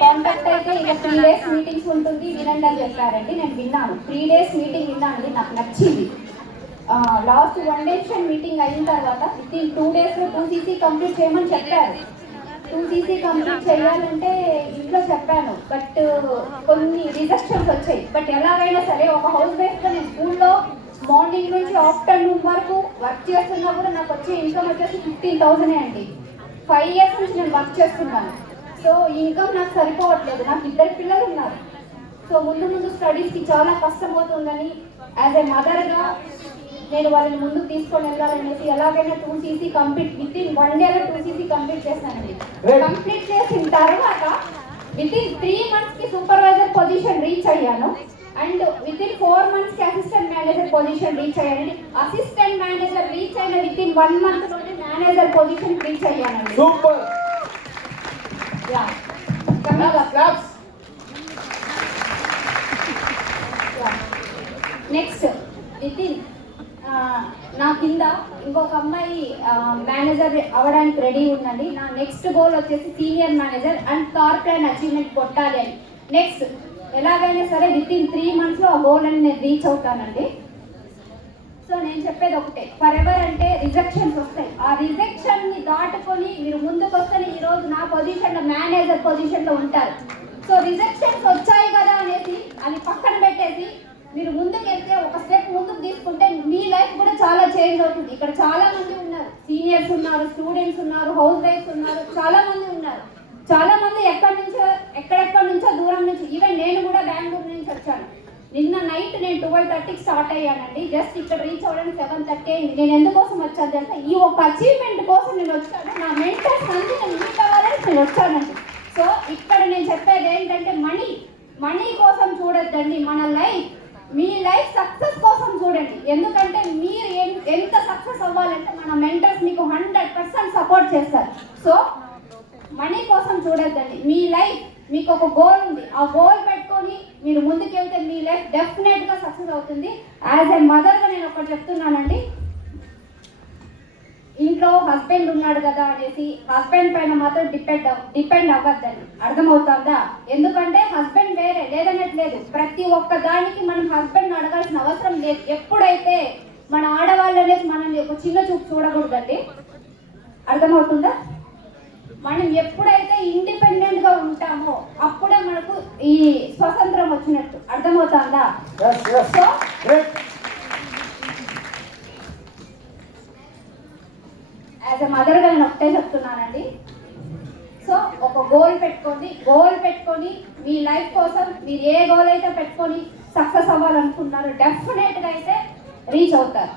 Contact అయితే ఇక 3 days meetings ఉంటుంది వినండి అని చెప్పారండి. నేను విన్నాను, 3 days మీటింగ్ విన్నాను, నాకు నచ్చింది. లాస్ట్ 1 day మీటింగ్ అయిన తర్వాత విత్ ఇన్ 2 daysలో 2 CC కంప్లీట్ చేయమని చెప్పారు. 2 CC కంప్లీట్ చేయాలంటే ఇంట్లో చెప్పాను, బట్ కొన్ని రిజెక్షన్స్ వచ్చాయి. బట్ ఎలాగైనా సరే ఒక హౌస్ వైఫ్గా నేను స్కూల్లో మార్నింగ్ నుంచి ఆఫ్టర్నూన్ వరకు వర్క్ చేస్తున్నా కూడా నాకు వచ్చే ఇన్కమ్ వచ్చేసి 15,000 అండి. 5 years నుంచి నేను వర్క్ చేస్తున్నాను. సో ఇన్కమ్ నాకు సరిపోవట్లేదు. నాకు 2 పిల్లలు ఉన్నారు. సో ముందు స్టడీస్కి చాలా కష్టం అవుతుందని యాజ్ ఏ మదర్గా నేను వాళ్ళని ముందుకు తీసుకొని వెళ్ళాలనేసి ఎలాగైనా 2 CC కంప్లీట్ విత్ ఇన్ 1 dayలో 2 CC కంప్లీట్ చేశానండి. కంప్లీట్ చేసిన తర్వాత విత్ ఇన్ 3 monthsకి సూపర్వైజర్ పొజిషన్ రీచ్ అయ్యాను. అండ్ విత్ ఇన్ 4 monthsకి అసిస్టెంట్ మేనేజర్ పొజిషన్ రీచ్ అయ్యానండి. అసిస్టెంట్ మేనేజర్ రీచ్ అయిన విత్ ఇన్ 1 monthలోనే మేనేజర్ పొజిషన్ రీచ్ అయ్యానండి. Super. Yeah next within నా కింద ఇంకొక అమ్మాయి మేనేజర్ అవ్వడానికి రెడీ ఉందండి. నా నెక్స్ట్ గోల్ వచ్చేసి senior manager and corporate achievement కొట్టాలి అని. నెక్స్ట్ ఎలాగైనా సరే విత్ ఇన్ 3 monthsలో ఆ గోల్ అని నేను రీచ్ అవుతానండి. సో నేను చెప్పేది ఒకటే, ఫర్ ఎవర్ అంటే రిజెక్షన్స్ వస్తాయి. ఆ రిజెక్షన్ని దాటుకొని మీరు ముందుకు వస్తేనే ఈరోజు నా పొజిషన్లో మేనేజర్ పొజిషన్లో ఉంటారు. సో రిజెక్షన్స్ వచ్చాయి కదా అనేసి అది పక్కన పెట్టేసి మీరు ముందుకు వెళ్తే, ఒక స్టెప్ ముందుకు తీసుకుంటే మీ లైఫ్ కూడా చాలా చేంజ్ అవుతుంది. ఇక్కడ చాలా మంది ఉన్నారు, సీనియర్స్ ఉన్నారు, స్టూడెంట్స్ ఉన్నారు, హౌస్ వైఫ్స్ ఉన్నారు, చాలా మంది ఉన్నారు. చాలా మంది ఎక్కడెక్కడి నుంచో దూరం నుంచి, ఈవెన్ నేను కూడా బెంగళూరు నుంచి వచ్చాను. నిన్న నైట్ నేను 12:30కి స్టార్ట్ అయ్యానండి. జస్ట్ ఇక్కడ రీచ్ అవ్వడానికి 7:30 అయింది. నేను ఎందుకోసం వచ్చాను తెలుసా? ఈ ఒక అచీవ్మెంట్ కోసం నేను వచ్చాను. నా మెంటర్స్ అంతా నేను మీట్ అవ్వాలని నేను వచ్చానండి. సో ఇక్కడ నేను చెప్పేది ఏంటంటే మనీ కోసం చూడొద్దండి. మన లైఫ్, మీ లైఫ్ సక్సెస్ కోసం చూడండి. ఎందుకంటే మీరు ఎంత సక్సెస్ అవ్వాలంటే మన మెంటర్స్ మీకు 100% సపోర్ట్ చేస్తారు. సో మనీ కోసం చూడొద్దండి. మీ లైఫ్, మీకు ఒక గోల్ ఉంది, ఆ గోల్ పెట్టుకొని మీరు ముందుకు వెళ్తే మీ లైఫ్ డెఫినెట్గా సక్సెస్ అవుతుంది. యాజ్ ఏ మదర్గా నేను ఒకటి చెప్తున్నానండి, ఇంట్లో హస్బెండ్ ఉన్నాడు కదా అనేసి హస్బెండ్ పైన మాత్రం డిపెండ్ అవ్వద్దండి. అర్థమవుతుందా? ఎందుకంటే హస్బెండ్ వేరే లేదనట్లేదు, ప్రతి ఒక్క దానికి మనం హస్బెండ్ అడగాల్సిన అవసరం లేదు. ఎప్పుడైతే మన ఆడవాళ్ళు అనేది మనల్ని ఒక చిన్న చూపు చూడకూడదండి. అర్థమవుతుందా? మనం ఎప్పుడైతే ఇండిపెండెంట్గా ఉంటామో అప్పుడే మనకు ఈ స్వతంత్రం వచ్చినట్టు. అర్థమవుతుందా? సో యాజ్ ఎ మదర్గా నేను ఒకటే చెప్తున్నానండి. సో ఒక గోల్ పెట్టుకొని మీ లైఫ్ కోసం మీరు ఏ గోల్ అయితే పెట్టుకొని సక్సెస్ అవ్వాలనుకుంటున్నారో డెఫినెట్గా అయితే రీచ్ అవుతారు.